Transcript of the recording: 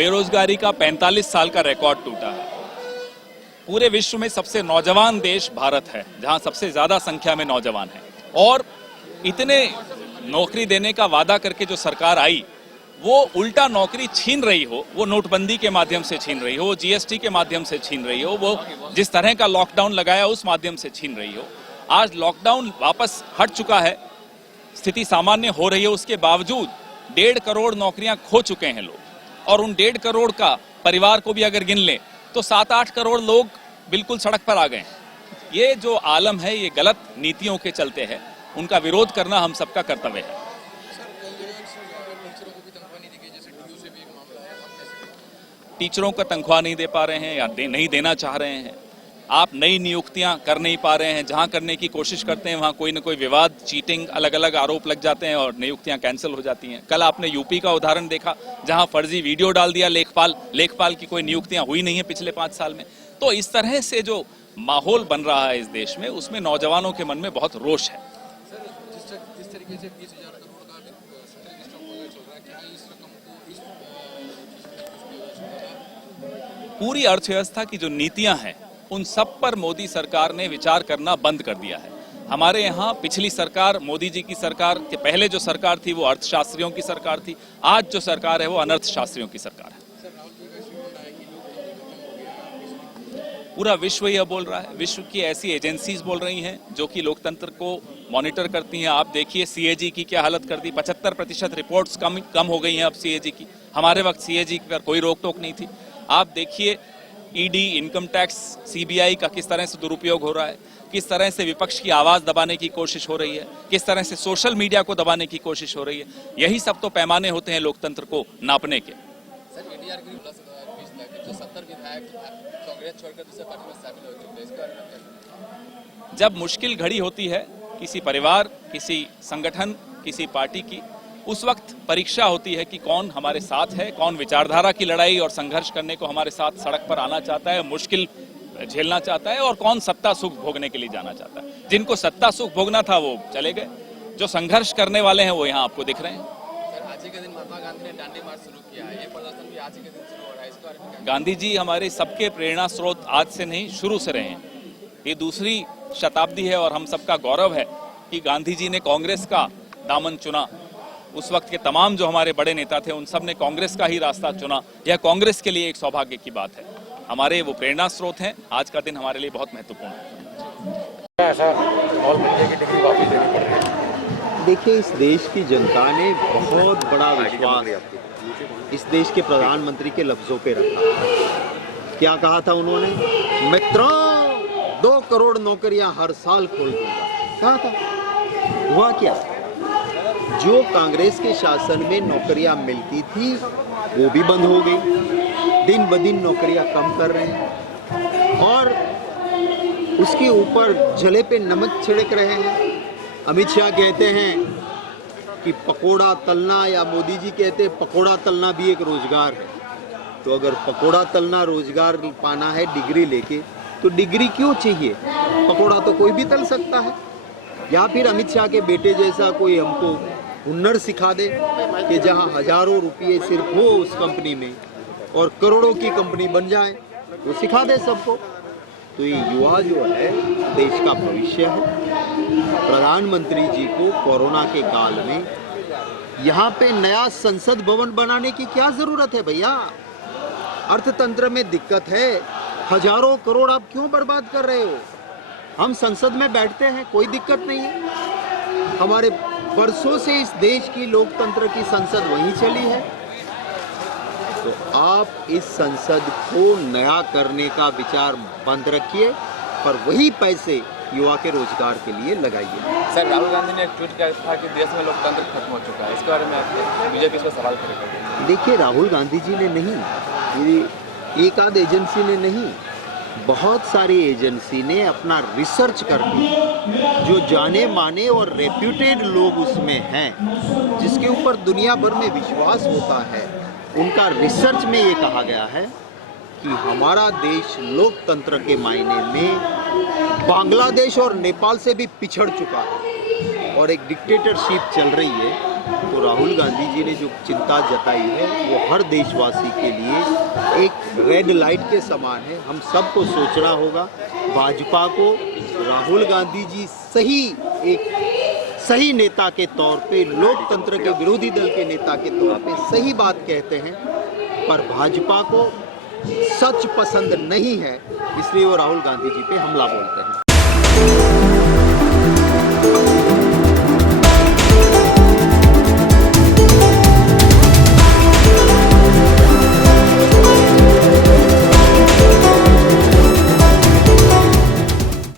बेरोजगारी का 45 साल का रिकॉर्ड टूटा है। पूरे विश्व में सबसे नौजवान देश भारत है, जहां सबसे ज्यादा संख्या में नौजवान हैं। और इतने नौकरी देने का वादा करके जो सरकार आई, वो उल्टा नौकरी छीन रही हो, वो नोटबंदी के माध्यम से छीन रही हो, वो जीएसटी के माध्यम से छीन रही हो, वो जिस तरह का लॉकडाउन लगाया उस माध्यम से छीन रही हो। आज लॉकडाउन वापस हट चुका है, स्थिति सामान्य हो रही है, उसके बावजूद 1.5 करोड़ नौकरियां खो चुके हैं लोग। और उन 1.5 करोड़ का परिवार को भी अगर गिन लें तो 7-8 करोड़ लोग बिल्कुल सड़क पर आ गए। ये जो आलम है, ये गलत नीतियों के चलते है, उनका विरोध करना हम सबका कर्तव्य है। टीचरों का तनख्वाह नहीं दे पा रहे हैं या नहीं देना चाह रहे हैं। आप नई नियुक्तियां कर नहीं पा रहे हैं, जहां करने की कोशिश करते हैं वहां कोई न कोई विवाद, चीटिंग, अलग अलग आरोप लग जाते हैं और नियुक्तियां कैंसिल हो जाती हैं। कल आपने यूपी का उदाहरण देखा, जहां फर्जी वीडियो डाल दिया लेखपाल की कोई नियुक्तियां हुई नहीं है पिछले 5 साल में। तो इस तरह से जो माहौल बन रहा है इस देश में, उसमें नौजवानों के मन में बहुत रोष है। जिस तरीके से 20,000 करोड़ का सेंट्रल स्टॉक चल रहा है, क्या इस रकम को पूरी अर्थव्यवस्था की जो नीतियां हैं, उन सब पर मोदी सरकार ने विचार करना बंद कर दिया है। हमारे यहाँ पिछली सरकार, मोदी जी की सरकार के पहले जो सरकार थी वो अर्थशास्त्रियों की सरकार थी। आज जो सरकार है वो अनर्थशास्त्रियों की सरकार है। पूरा विश्व यह बोल रहा है, विश्व की ऐसी एजेंसीज बोल रही हैं जो कि लोकतंत्र को मॉनिटर करती हैं। आप देखिए सीएजी की क्या हालत कर दी, 75% रिपोर्ट्स कम हो गई हैं अब सीएजी की। हमारे वक्त सीएजी पर कोई रोक टोक नहीं थी। आप देखिए ईडी, इनकम टैक्स, सीबीआई का किस तरह से दुरुपयोग हो रहा है, किस तरह से विपक्ष की आवाज दबाने की कोशिश हो रही है, किस तरह से सोशल मीडिया को दबाने की कोशिश हो रही है। यही सब तो पैमाने होते हैं लोकतंत्र को नापने के। सर, एडीआर की 20 लाख जो 70 विधायक कांग्रेस छोड़कर दूसरे पार्टी में शामिल हो चुके हैं, इसके बारे में? जब मुश्किल घड़ी होती है किसी परिवार, किसी संगठन, किसी पार्टी की, उस वक्त परीक्षा होती है कि कौन हमारे साथ है, कौन विचारधारा की लड़ाई और संघर्ष करने को हमारे साथ सड़क पर आना चाहता है, मुश्किल झेलना चाहता है, और कौन सत्ता सुख भोगने के लिए जाना चाहता है। जिनको सत्ता सुख भोगना था वो चले गए, जो संघर्ष करने वाले हैं वो यहाँ आपको दिख रहे हैं। सर, आज ही के दिन महात्मा गांधी ने दांडी मार्च शुरू किया है, ये प्रदर्शन भी आज ही के दिन शुरू हो रहा है, इसके बारे में क्या? गांधी जी हमारे सबके प्रेरणा स्रोत आज से नहीं, शुरू से रहे हैं। ये दूसरी शताब्दी है और हम सबका गौरव है कि गांधी जी ने कांग्रेस का दामन चुना। उस वक्त के तमाम जो हमारे बड़े नेता थे उन सब ने कांग्रेस का ही रास्ता चुना। यह कांग्रेस के लिए एक सौभाग्य की बात है। हमारे वो प्रेरणा स्रोत हैं। आज का दिन हमारे लिए बहुत महत्वपूर्ण है। ऐसा मॉल मीडिया की डिग्री वापस देनी पड़ रही है। देखिए, इस देश की जनता ने बहुत बड़ा विश्वास इस देश के प्रधानमंत्री के लफ्जों पे रखा। क्या कहा था उन्होंने? मित्रों, 2 करोड़ नौकरियां हर साल खोल दूंगा, कहा था। हुआ क्या? जो कांग्रेस के शासन में नौकरियां मिलती थी वो भी बंद हो गई। दिन ब दिन नौकरियां कम कर रहे हैं और उसके ऊपर जले पे नमक छिड़क रहे हैं। अमित शाह कहते हैं कि पकोड़ा तलना, या मोदी जी कहते हैं पकोड़ा तलना भी एक रोजगार है। तो अगर पकोड़ा तलना रोजगार पाना है डिग्री लेके, तो डिग्री क्यों चाहिए? पकोड़ा तो कोई भी तल सकता है। या फिर अमित शाह के बेटे जैसा कोई हमको हुनर सिखा दे कि जहां हजारों रुपये सिर्फ हो उस कंपनी में और करोड़ों की कंपनी बन जाए, वो सिखा दे सबको। तो ये युवा जो है देश का भविष्य है। प्रधानमंत्री जी को कोरोना के काल में यहाँ पे नया संसद भवन बनाने की क्या जरूरत है भैया? अर्थतंत्र में दिक्कत है, हजारों करोड़ आप क्यों बर्बाद कर रहे हो? हम संसद में बैठते हैं, कोई दिक्कत नहीं है। हमारे वर्षों से इस देश की लोकतंत्र की संसद वहीं चली है। तो आप इस संसद को नया करने का विचार बंद रखिए, पर वही पैसे युवा के रोजगार के लिए लगाइए। सर, राहुल गांधी ने एक ट्वीट किया था कि देश में लोकतंत्र खत्म हो चुका है, इसके बारे में बीजेपी इस पर सवाल करेगा? देखिए, राहुल गांधी जी ने नहीं, ये एक आध एजेंसी ने नहीं, बहुत सारी एजेंसी ने अपना रिसर्च करके, जो जाने माने और रेप्यूटेड लोग उसमें हैं, जिसके ऊपर दुनिया भर में विश्वास होता है, उनका रिसर्च में ये कहा गया है कि हमारा देश लोकतंत्र के मायने में बांग्लादेश और नेपाल से भी पिछड़ चुका है और एक डिक्टेटरशिप चल रही है। तो राहुल गांधी जी ने जो चिंता जताई है वो हर देशवासी के लिए एक रेड लाइट के समान है। हम सबको सोचना होगा, भाजपा को राहुल गांधी जी सही नेता के तौर पे, लोकतंत्र के विरोधी दल के नेता के तौर पे सही बात कहते हैं, पर भाजपा को सच पसंद नहीं है, इसलिए वो राहुल गांधी जी पे हमला बोलते हैं।